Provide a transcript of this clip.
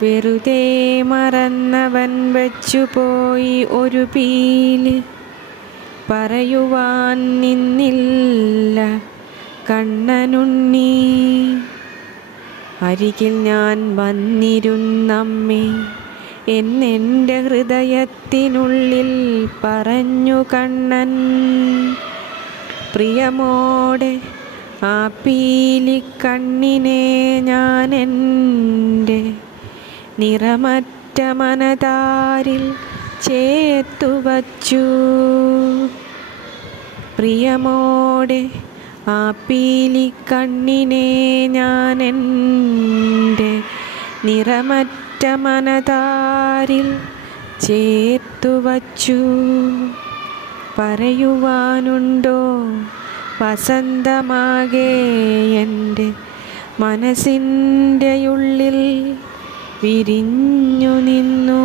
വെറുതെ മറന്നവൻ വച്ചുപോയി ഒരു പീലി, പറയുവാൻ നിന്നില്ല കണ്ണനുണ്ണി. അരികിൽ ഞാൻ വന്നിരുന്നമ്മേ എന്നെൻ്റെ ഹൃദയത്തിനുള്ളിൽ പറഞ്ഞു കണ്ണൻ. പ്രിയമോടെ ആ പീലിക്കണ്ണിനെ ഞാനെൻ്റെ നിറമറ്റ മനതാരിൽ ചേർത്തുവച്ചു. പ്രിയമോടെ ആ പീലിക്കണ്ണിനെ ഞാനെൻ്റെ നിറമറ്റ മനതാരിൽ ചേർത്തുവച്ചു. പറയുവാനുണ്ടോ വസന്തമാകെ എൻ്റെ മനസ്സിൻ്റെ ഉള്ളിൽ വിരിഞ്ഞു നിന്നു.